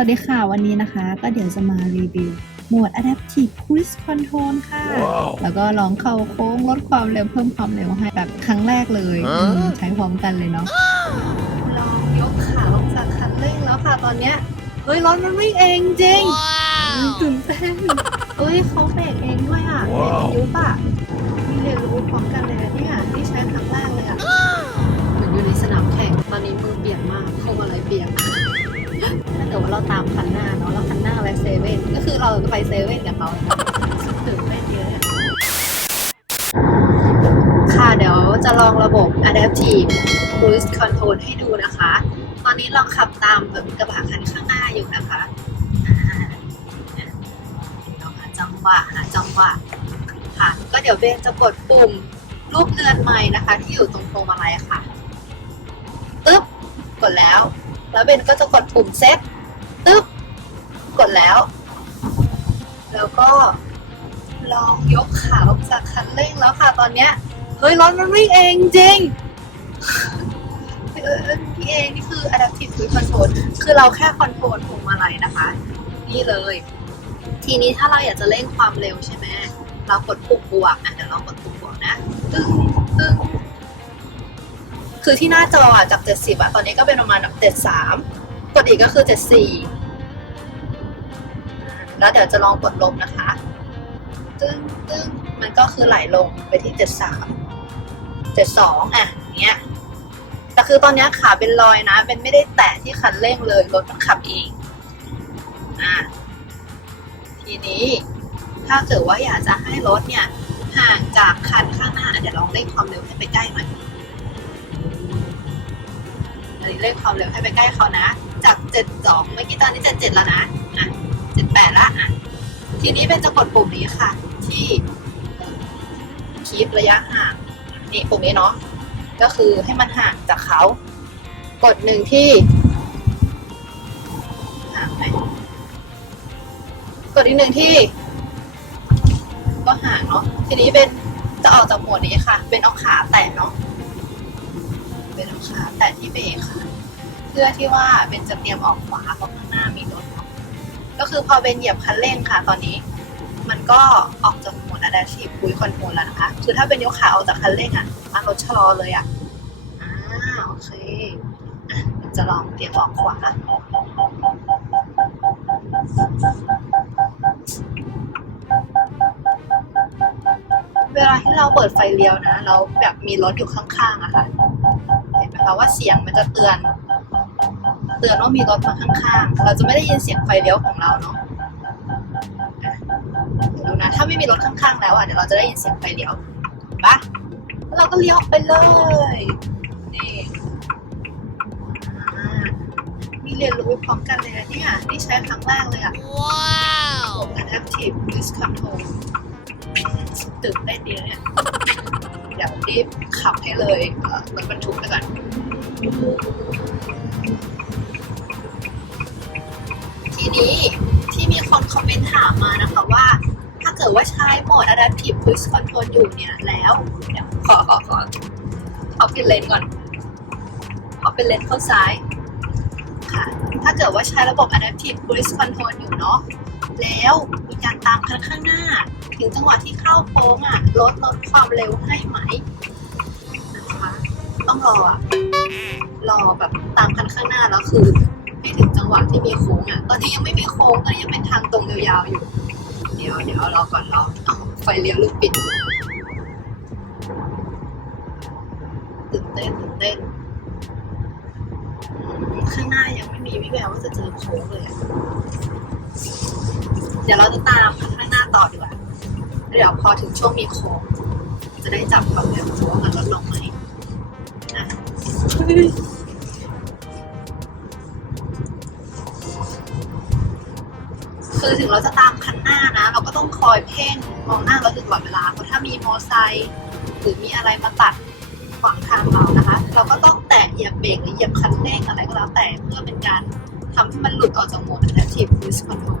วัสดีค่ะ วันนี้นะคะ ก็เดี๋ยวจะมารีวิวโหมด Adaptive Cruise Control ค่ะแล้วก็ลองเข้าโค้งลดความเร็วเพิ่มความเร็วให้แบบครั้งแรกเลยฮะอืมใช้พร้อมกันเลยเนาะลองยกขาลงจากคันเร่งแล้วค่ะตอนเนี้ยเฮ้ยรถมันวิ่งเองจริงอืมตื่นเต้นเฮ้ยเขาเบรกเองด้วยอะเบรกยุบอะนี่เรียนรู้พร้อมกันเลย เราจะไปเซเว่นกับเขาตื่นเต้นเยอะเนี่ยค่ะเดี๋ยวจะลองระบบ Adaptive Cruise Control ให้ดูนะคะ ตอนนี้เราขับตามแบบกระบะคันข้างหน้าอยู่นะคะอ่าเราหาจังหวะหาจังหวะค่ะ ก็เดี๋ยวเบนจะกดปุ่มรูปเรือนใหม่นะคะ ที่อยู่ตรงพวงมาลัยค่ะตึ๊บกดแล้ว แล้วเบนก็จะกดปุ่มเซตตึ๊บกดแล้ว แล้วก็ลองยกขาลงจากคันเร่งแล้วค่ะตอนเนี้ยเฮ้ยรถมันวิ่งเองจริงเออนี่เองนี่คือ adaptive cruise control คือเราแค่คอนโทรลพวงมาลัยนะคะ นี่เลย ทีนี้ถ้าเราอยากจะเร่งความเร็วใช่ไหมเรากดปุ่มบวกอะเดี๋ยวเรากดปุ่มบวกนะตึ้งตึ้งคือที่หน้าจออะจาก 70อะตอนนี้ก็เป็นประมาณแบบ73กดอีกก็คือ 74 แล้วเดี๋ยวจะลองกดลบนะคะ ตึ้งตึ้งมันก็คือไหลลงไปที่73 72อะอย่างเงี้ยแต่คือตอนนี้ขาเป็นรอยนะ เป็นไม่ได้แตะที่คันเร่งเลย รถมันขับเองอะทีนี้ถ้าเกิดว่าอยากจะให้รถเนี่ยห่างจากคันข้างหน้าเดี๋ยวลองเร่งความเร็วให้ไปใกล้หน่อยเร่งความเร็วให้ไปใกล้เขานะ จาก72เมื่อกี้ตอนนี้77แล้วนะอะ 78ละอะทีนี้เป็นจะกดปุ่มนี้ค่ะ ที่คีประยะห่างนี่ปุ่มนี้เนาะก็คือให้มันห่างจากเขา กดหนึ่งที่ห่างไหมกดอีกหนึ่งที่ ก็ห่างเนาะทีนี้เป็นจะออกจากหมวดนี้ค่ะ เป็นเอาขาแตะเนาะเป็นเอาขาแตะที่เบรกค่ะ เพื่อที่ว่าเบนจะเตรียมออกขวาเพราะข้างหน้ามี ก็คือพอเบนเหยียบคันเร่งค่ะ ตอนนี้ มันก็ออกจากโหมด adaptive cruise control แล้วนะคะ คือถ้าเป็นยกขาออกจากคันเร่งอะมันรถชะลอเลยอะอ่าโอเคจะลองเตรียมออกขวาเวลาที่เราเปิดไฟเลี้ยวนะแล้วแบบมีรถอยู่ข้างๆอะค่ะ เห็นไหมคะว่าเสียงมันจะเตือน เตือนว่ามีรถมาข้างๆ เราจะไม่ได้ยินเสียงไฟเลี้ยวของเราเนาะอะดูนะ ถ้าไม่มีรถข้างๆ แล้วอะ เดี๋ยวเราจะได้ยินเสียงไฟเลี้ยวเห็นปะแล้วเราก็เลี้ยวออกไปเลย นี่อ่านี่เรียนรู้พร้อมกันเลยนะเนี่ย นี่ใช้ครั้งแรกเลยอะ Wow! Adaptive Cruise Control ตื่นเต้นดีนะเนี่ยเดี๋ยวรีบขับให้เลยเอ่อรถบรรทุกไปก่อน นี้ที่มีคนคอมเมนต์ถามมานะคะว่า ถ้าเกิดว่าใช้โหมด Adaptive Cruise Control อยู่เนี่ยแล้วเดี๋ยวขอขอขอขอเปลี่ยนเลนก่อน ขอเป็นเลนเข้าซ้ายค่ะ ถ้าเกิดว่าใช้ระบบ Adaptive Cruise Control อยู่เนาะแล้วมีการตามคันข้างหน้า ถึงจังหวะที่เข้าโค้งอะลดลดความเร็วให้ไหมนะคะต้องรออะรอแบบตามคันข้างหน้าแล้วคือ ถึงจังหวะที่มีโค้งอะตอนนี้ยังไม่มีโค้งตอนนี้ยังเป็นทางตรงยาวๆอยู่ เดี๋ยวเดี๋ยวรอก่อนรอเอาไฟเลี้ยวลูกปิดตื่นเต้นตื่นเต้นข้างหน้ายังไม่มีวิแววว่าจะเจอโค้งเลย เดี๋ยวเราจะตามข้างหน้าต่อดีกว่าเดี๋ยวพอถึงช่วงมีโค้งจะได้จับความเร็วว่ามันลดลงไหมนะ คือถึงเราจะตามคันหน้านะ เราก็ต้องคอยเพ่งมองหน้าเรถอยู่ตลอดเวลาเพราะถ้ามีมอไซค์หรือมีอะไรมาตัดขวางทางเรานะคะ เราก็ต้องแตะเหยียบเบรกหรือเหยียบคันเร่งอะไรก็แล้วแต่เพื่อเป็นการทำให้มันหลุดออกจากโหมด adaptive cruise control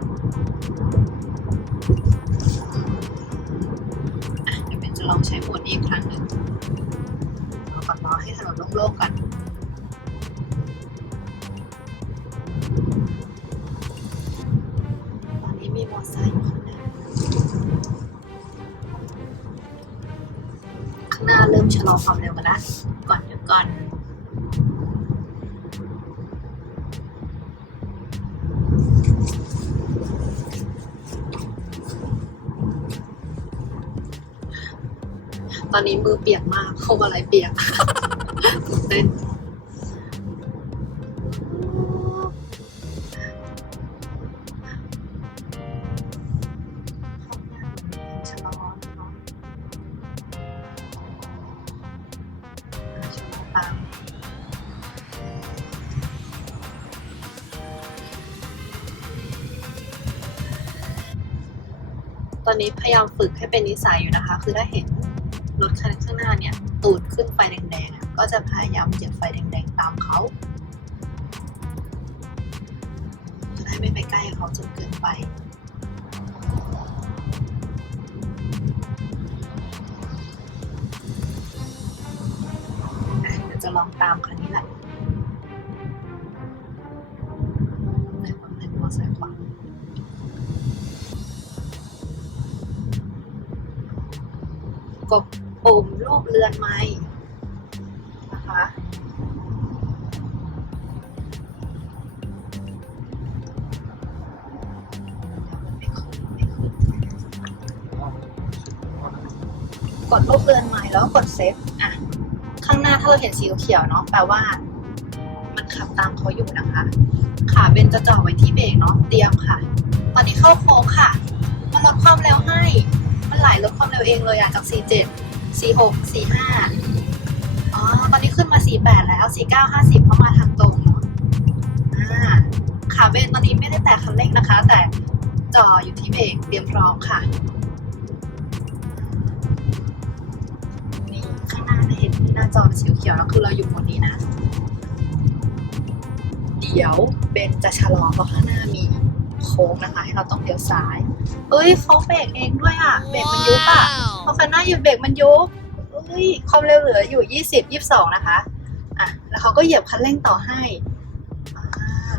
อะเดี๋ยวเป็นจะลองใช้โหมดนี้อีกครั้งหนึ่งเราก่อนรอให้ถนนโล่งๆก่อน ชะลอความเร็วกันนะก่อนเดี๋ยวก่อนตอนนี้มือเปียกมากเพราะว่าอะไรเปียกตื่นเต้น อนนี้พยายามฝึกให้เป็นนิสัยอยู่นะคะ คือถ้าเห็นรถคันข้างหน้าเนี่ย ตูดขึ้นไฟแดงๆก็จะพยายามเหยียบไฟแดงๆตามเขาจะได้ไม่ไปใกล้เขาจนเกินไปจะลองตามคันนี้แหละ กดปุ่มรูปเรือนไม้นะคะ กดรูปเรือนไม้แล้วกดเซฟอะ ข้างหน้าถ้าเราเห็นสีเขียวเนาะแปลว่า มันขับตามเขาอยู่นะคะ ขาเบนจะจ่อไว้ที่เบรกเนาะเตรียมค่ะ ตอนนี้เข้าโค้งค่ะ มันลดความเร็วให้ มันไหลลดความเร็วเองเลยอะจาก 47 46 45 อ๋อ ตอนนี้ขึ้นมา 48 แล้ว 49 50เข้ามาทางตรงเนาะอ่าขาเบนตอนนี้ไม่ได้แตะคันเร่งนะคะ แต่จ่ออยู่ที่เบรกเตรียมพร้อมค่ะนี่ข้างหน้าเห็นที่หน้าจอเป็นสีเขียวแล้วคือเราอยู่หมดนี้นะ เดี๋ยวเบนจะชะลอเพราะข้างหน้ามี โค้งนะคะ ให้เราต้องเลี้ยวซ้าย เอ้ยเขาเบรกเองด้วยอะ เบรกมันยุบอะเพราะคันหน้าอยู่เบรกมันยุบเอ้ยความเร็วเหลืออยู่20 22นะคะ อะ แล้วเขาก็เหยียบคันเร่งต่อให้อ่า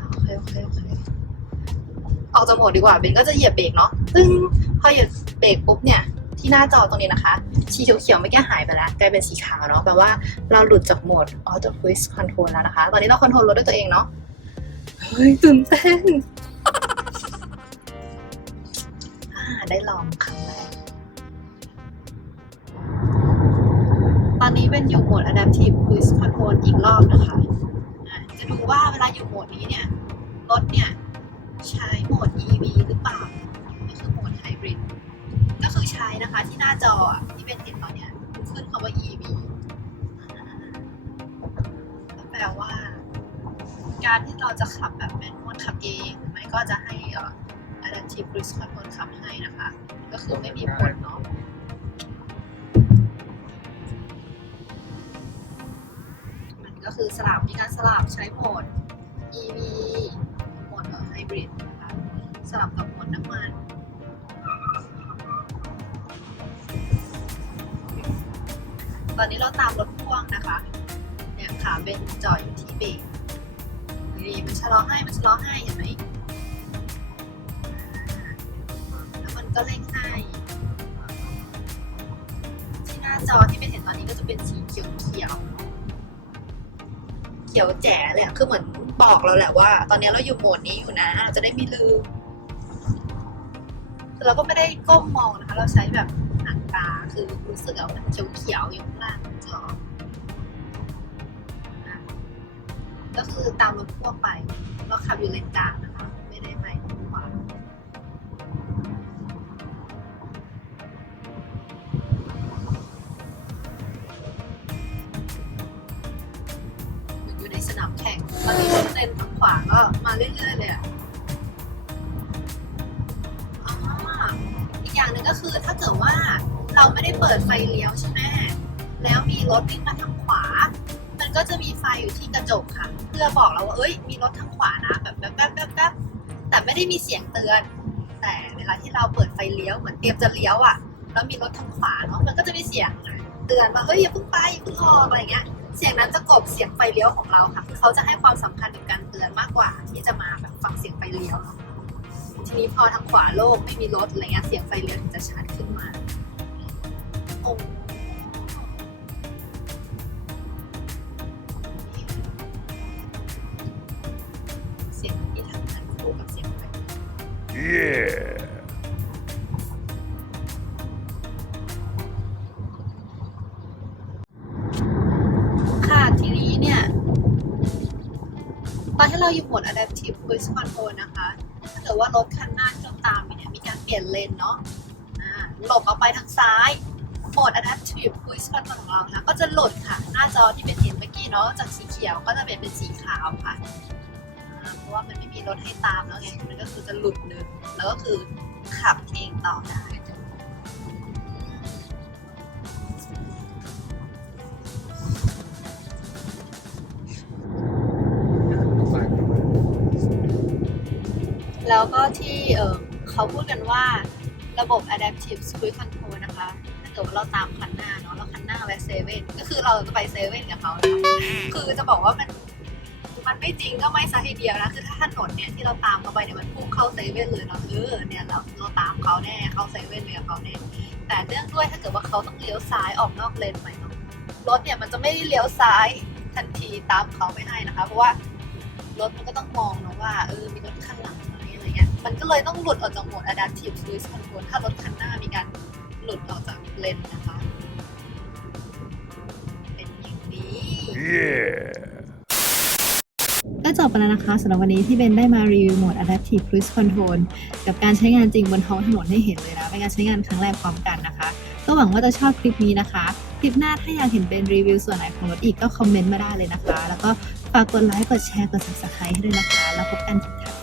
โอเคโอเคโอเคออกจากโหมดดีกว่าเบนก็จะเหยียบเบรกเนาะ ซึ่งพอเหยียบเบรกปุ๊บเนี่ยที่หน้าจอตรงนี้นะคะสีเขียวๆไม่แก้หายไปแล้วกลายเป็นสีขาวเนาะแปลว่าเราหลุดจากโหมด auto cruise control แล้วนะคะ ตอนนี้เราคอนโทรลรถด้วยตัวเองเนาะเฮ้ยตื่นเต้น ได้ลองครั้งแรก ตอนนี้เป็นอยู่โหมด adaptive cruise control อีกรอบนะคะ จะดูว่าเวลาอยู่โหมดนี้เนี่ย รถเนี่ย ใช้โหมด EV หรือเปล่า ก็คือโหมด hybrid ก็คือใช้นะคะที่หน้าจอที่เป็นเห็นตอนเนี้ยขึ้นคำว่า EV แปลว่า การที่เราจะขับแบบแมนนวลขับเอง หรือไม่ก็จะให้อ่อ adaptive cruise control ขับให้นะคะ ก็คือไม่มีผลเนาะมันก็คือสลับมีการสลับใช้โหมด EV โหมดไฮบริดนะคะสลับกับโหมดน้ำมันตอนนี้เราตามรถพ่วงนะคะ เนี่ยขาเบนจอดอยู่ที่เบรกนี่มันชะลอให้มันชะลอให้เห็นไหม ก็เร่งให้ ที่หน้าจอที่เป็นเห็นตอนนี้ก็จะเป็นสีเขียวเขียวเขียวแจ๋เลยอะคือเหมือนบอกเราแหละว่า ตอนนี้เราอยู่โหมดนี้อยู่นะจะได้ไม่ลืมแต่เราก็ไม่ได้ก้มมองนะคะ เราใช้แบบหางตาคือรู้สึกว่ามันเขียวอยู่ข้างล่างจอก็คือตามรถพ่วไปเราขับอยู่เลนกลางนะ ก็คือถ้าเกิดว่าเราไม่ได้เปิดไฟเลี้ยวใช่ไหมแล้วมีรถวิ่งมาทางขวา มันก็จะมีไฟอยู่ที่กระจกค่ะ เพื่อบอกเราว่าเอ้ยมีรถทางขวานะแบบแป๊บแป๊บแป๊บแป๊บแต่ไม่ได้มีเสียงเตือน แต่เวลาที่เราเปิดไฟเลี้ยวเหมือนเตรียมจะเลี้ยวอะแล้วมีรถทางขวาเนาะมันก็จะมีเสียงเตือนว่าเฮ้ยอย่าเพิ่งไปอย่าเพิ่งออกอะไรเงี้ยเสียงนั้นจะกลบเสียงไฟเลี้ยวของเราค่ะคือเขาจะให้ความสำคัญกับการเตือนมากกว่าที่จะมาแบบฟังเสียงไฟเลี้ยวเนาะ ทีนี้พอทางขวาโล่งไม่มีรถอะไรเงี้ยเสียงไฟเลี้ยวถึงจะชัดขึ้นมาโอ้เสียงที่ทำงานคู่เสียงไฟ Yeah. ค่ะทีนี้เนี่ย ตอนที่เราอยู่โหมด adaptive cruise control นะคะ กิดว่ารถคันหน้าที่เราตามไปเนี่ยมีการเปลี่ยนเลนเนาะหลบออกไปทางซ้ายโหมด adaptive cruise control ของเรานะคะก็จะหลุดค่ะ หน้าจอที่เป็นเห็นเมื่อกี้เนาะจากสีเขียวก็จะเปลี่ยนเป็นสีขาวค่ะเพราะว่ามันไม่มีรถให้ตามแล้วไงมันก็คือจะหลุดนึงแล้วก็คือขับเองต่อได้ เออเขาพูดกันว่าระบบ adaptive cruise control นะคะ ถ้าเกิดว่าเราตามคันหน้าเนาะแล้วคันหน้าแวะเซเว่น ก็คือเราจะไปเซเว่นกับเขานะคะคือจะบอกว่ามัน มันไม่จริงก็ไม่ซะทีเดียวนะ คือถ้าถนนเนี่ยที่เราตามเขาไปเนี่ยมันพุ่งเข้าเซเว่นเลยเนาเออเนี่ยเราเราตามเขาแน่ เข้าเซเว่นเลยกับเขาแน่ แต่เนื่องด้วยถ้าเกิดว่าเขาต้องเลี้ยวซ้ายออกนอกเลนไปเนาะ รถเนี่ยมันจะไม่ได้เลี้ยวซ้ายทันทีตามเขาไม่ให้นะคะ เพราะว่ารถมันก็ต้องมองเนาะว่าเออมีรถคันหลังมอะไรเงี้ย มันก็เลยต้องหลุดออกจากโหมด adaptive cruise control ถ้ารถคันหน้ามีการหลุดออกจากเลนนะคะ เป็นอย่างนี้ Yeah. ก็จบไปแล้วนะคะสำหรับวันนี้ที่เบนได้มารีวิวโหมด Adaptive Cruise Control กับการใช้งานจริงบนท้องถนนให้เห็นเลยนะ เป็นการใช้งานครั้งแรกพร้อมกันนะคะ ก็หวังว่าจะชอบคลิปนี้นะคะ คลิปหน้าถ้าอยากเห็นเป็นรีวิวส่วนไหนของรถอีกก็คอมเมนต์มาได้เลยนะคะ แล้วก็ฝากกดไลค์ กดแชร์ กด subscribe ให้ด้วยนะคะ แล้วพบกันคลิปถัด